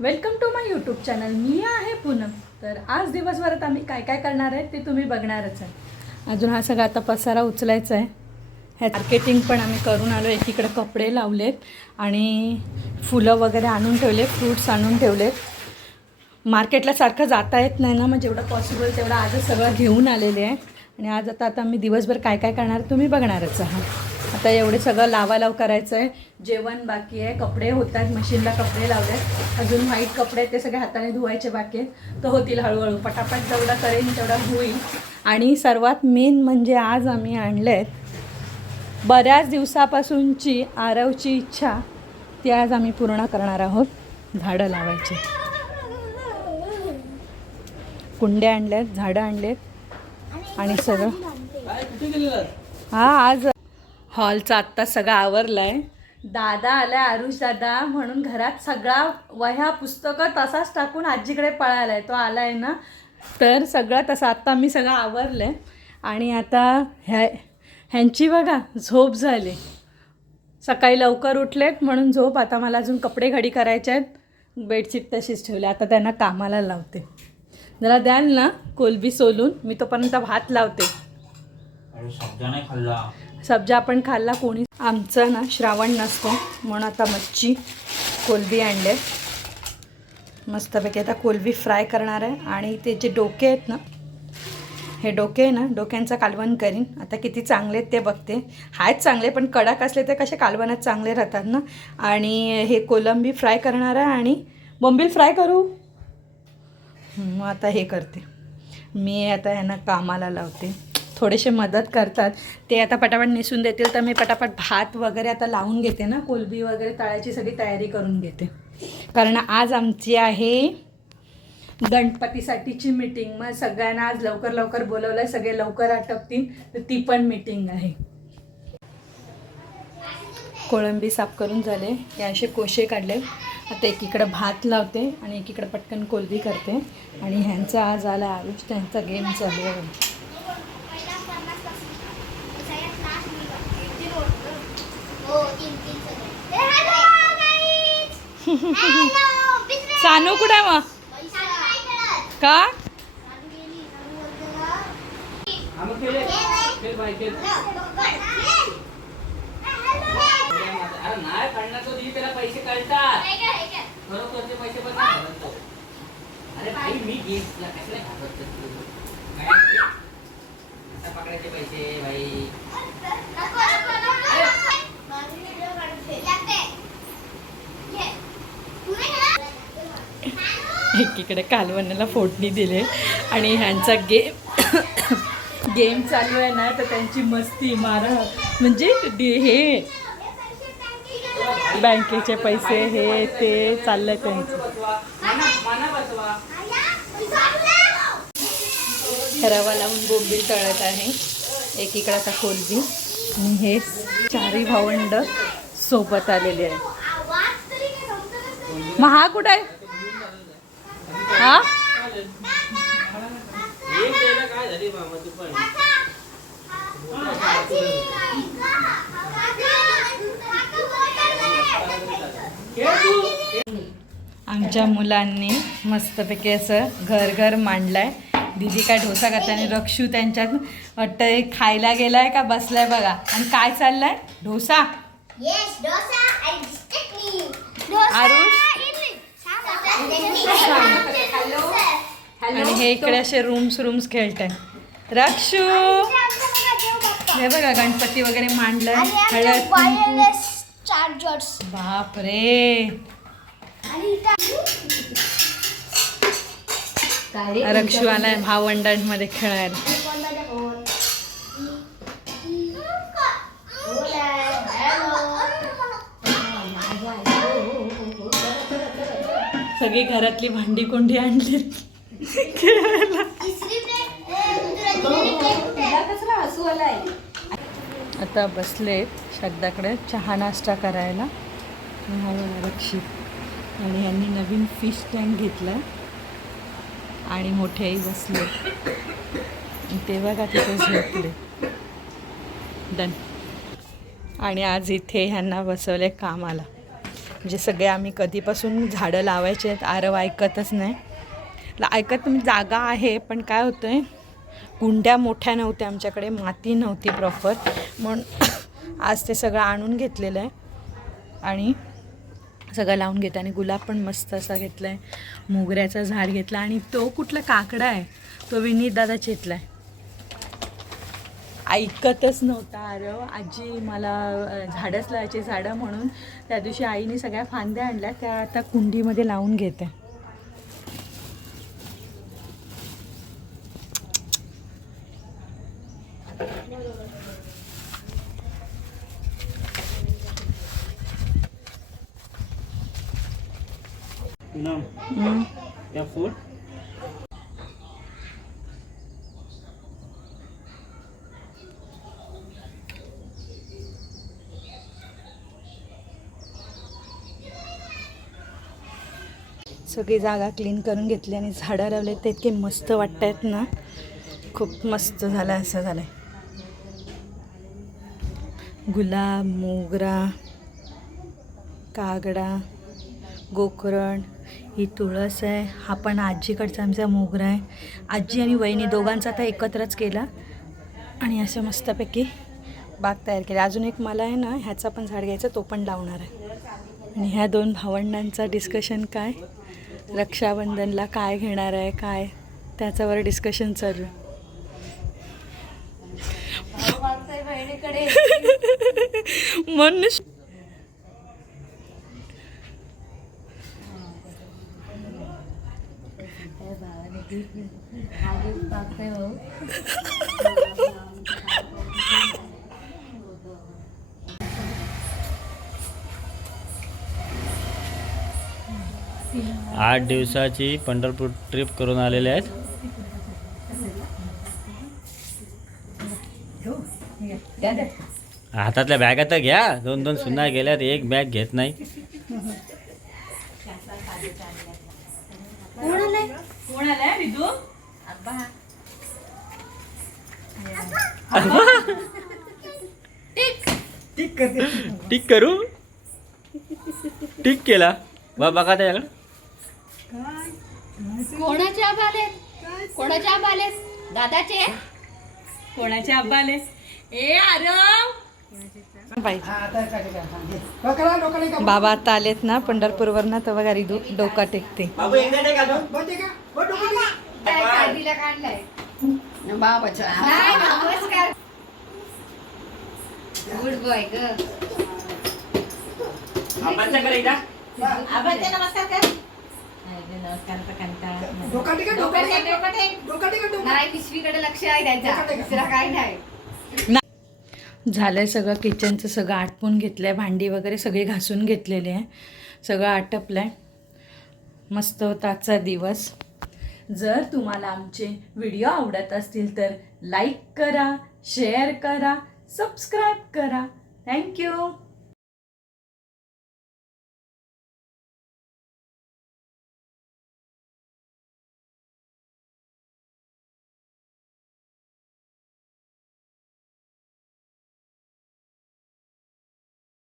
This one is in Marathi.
Welcome to my YouTube channel मी आहे पूनम. तर आज दिवसभरात आम्ही काय काय करणार आहे ते तुम्ही बघणारच आहे. अजून हा सगळा आता पसारा उचलायचा आहे. ह्या मार्केटिंग पण आम्ही करून आलो. एकीकडे कपडे लावलेत आणि फुलं वगैरे आणून ठेवले फ्रूट्स आणून ठेवलेत. मार्केटला सारखं जाता येत नाही ना मग जेवढं पॉसिबल तेवढं आजच सगळं घेऊन आलेले आहे. आणि आज आता आता मी दिवसभर काय काय करणार तुम्ही बघणारच आहात. आता एवढे सगळं लावालाव करायचं आहे जेवण बाकी आहे. कपडे होत आहेत मशीनला कपडे लावले अजून व्हाईट कपडे ते सगळे हाताने धुवायचे बाकी आहेत. तर होतील हळूहळू. पटापट जेवढा करेन तेवढा होईल. आणि सर्वात मेन म्हणजे आज आम्ही आणले आहेत बऱ्याच दिवसापासूनची आरवची इच्छा. ती आज आम्ही पूर्ण करणार आहोत. झाडं लावायची. कुंड्या आणल्यात झाडं आणलेत. आणि सगळं. हा आज हॉलचा आत्ता सगळं आवरला आहे दादा आलाय आरुष दादा म्हणून घरात सगळा वह्या पुस्तकं तसाच टाकून आजीकडे पळाला आहे तो आला आहे ना? तर सगळं तसं आत्ता मी सगळं आवरलं आहे आणि आता ह्या ह्यांची बघा झोप झाली. सकाळी लवकर उठलेत म्हणून झोप. आता मला अजून कपडे घडी करायचे आहेत. बेडशीट तशीच ठेवली. आता त्यांना कामाला लावते. जरा द्याल ना? कोलबी सोलून. मी तोपर्यंत भात लावते. सब्जा नाही खाल्ला. सब्जा आपण खाल्ला कोणी आमचं ना श्रावण नसतो म्हणून आता मच्छी कोलबी आणले. मस्तपैकी आता कोलबी फ्राय करणार आहे. आणि ते जे डोके आहेत ना हे डोके आहे ना डोक्यांचं कालवण करीन. आता किती चांगले आहेत ते बघते. आहेत चांगले पण कडक असले तर कसे कालवणात चांगले राहतात ना. आणि हे कोलंबी फ्राय करणार आहे आणि बोंबील फ्राय करू. मग आता हे करते. मी आता ह्यांना कामाला लावते. थोडेसे मदत करतात. ते आता पटापट नेसून देतील तर मी पटापट भात वगैरे आता लावून घेते ना. कोलबी वगैरे तळायची सगळी तयारी करून घेते. कारण आज आमची आहे गणपतीसाठीची मीटिंग मग सगळ्यांना आज लवकर लवकर बोलवलं आहे सगळे लवकर आटपतील. तर ती पण मीटिंग आहे. कोळंबी साफ करून झाले. हे असे कोशे काढले. आता एकीकडं भात लावते आणि एकीकडं पटकन कोलबी करते. आणि ह्यांचा आज आला आयुष. त्यांचा गेम चालू आहे. सानू कुठे आहे मग? का? अरे त्याला पैसे कळतात खरोखरचे पैसे पण अरे भाई मी गेम कशाला घाबरतो पकडायचे पैसे. एकीकडे कालवणाला फोडणी दिले. आणि ह्यांचा गेम गेम चालू आहे ना तर त्यांची मस्ती मारा म्हणजे हे बँकेचे पैसे हे ते चाललंय त्यांचं. रवा लावून बोंबील तळत आहे. एकीकडे आता कोलबी आणि हे चारही भावंड सोबत आलेले आहे. मग हा कुठं आहे हा एक द्यायला काय झाली मामा तू पण आमच्या मुलांनी मस्तपैकी असं घर घर मांडलंय. दिदी काय डोसा करते आणि रक्षू त्यांच्यात वाटतं खायला गेलाय का बसलाय बघा. आणि काय चाललंय? Hello. आणि हे इकडे असे रूम्स रूम्स खेळत आहे रक्षू हे बघा गणपती वगैरे मांडलंय. हळद कुंकू. वायरलेस चार्जर्स बापरे. रक्षू आलाय भावंडांमध्ये खेळायला. सगळी घरातली भांडी कोंडी आणली. खेळायला. आता बसले श्रद्धाकडे चहा नाश्ता करायला. रक्षी रक्षित आणि यांनी नवीन फिश टँक घेतला. आणि मोठे आई बसले. तेव्हा का तिथे झोपले. डन आणि आज इथे ह्यांना बसवले कामाला. म्हणजे सगळे आम्ही कधीपासून झाडं लावायचे आहेत आरव ऐकतच नाही. ऐकत म्हणजे जागा आहे पण काय होतं आहे कुंड्या मोठ्या नव्हत्या आमच्याकडे माती नव्हती प्रॉपर म्हणून आज ते सगळं आणून घेतलेलं आहे. आणि सगळं लावून घेते आणि गुलाब पण मस्त असा घेतला आहे मोगऱ्याचा झाड घेतला आणि तो कुठला काकडा आहे? तो विनीत दादा चेतला आहे ऐकतच नव्हता. आरव आजी मला झाडंच झाडच लावायचे झाडं म्हणून त्या दिवशी आईने सगळ्या फांद्या आणल्या त्या आता कुंडीमध्ये लावून घेते. हम्म. या फूड सगळी जागा क्लीन करून घेतली आणि झाडं लावले ते इतके मस्त वाटत आहेत ना. खूप मस्त झालं असं झालं आहे गुलाब मोगरा कागडा गोकर्ण ही तुळस आहे हा पण आजीकडचा आमचा मोगरा आहे. आजी आणि वहिनी दोघांचा आता एकत्रच केला आणि असं मस्तपैकी बाग तयार केली. अजून एक मला आहे ना ह्याचा पण झाड घ्यायचा तो पण लावणार आहे. आणि ह्या दोन भावंडांचा डिस्कशन काय? रक्षाबंधनला काय घेणार आहे काय? त्याच्यावर डिस्कशन चालू. आहे म्हणून आठ दिवसाची पंढरपूर ट्रिप करून आलेले आहेत. हातातल्या बॅगा तर घ्या. दोन दोन सुना गेल्यात एक बॅग घेत नाही. कोण आलाय रिदू टिक करू. टिक केला. बा बघा त्याच्याकडे कोणाचे आंबे आले? कोणाचे आंबे आले? दादाचे? कोणाचे आब्बा आले? ए आरव! बाबा आता आलेत ना पंढरपूरवर ना तर बघा रिदू डोका टेकते नाही, नमस्कार. गुड बॉय ग नाही पिशवीकडे लक्ष आहे त्यांचा. दुसरा काय नाही. झालं आहे सगळं किचनचं सगळं आटपून घेतलं आहे भांडी वगैरे सगळी घासून घेतलेली आहे. सगळं आटपलं आहे मस्त होता आजचा दिवस. जर तुम्हाला आमचे व्हिडिओ आवडत असतील तर लाईक करा शेअर करा सबस्क्राईब करा. थँक्यू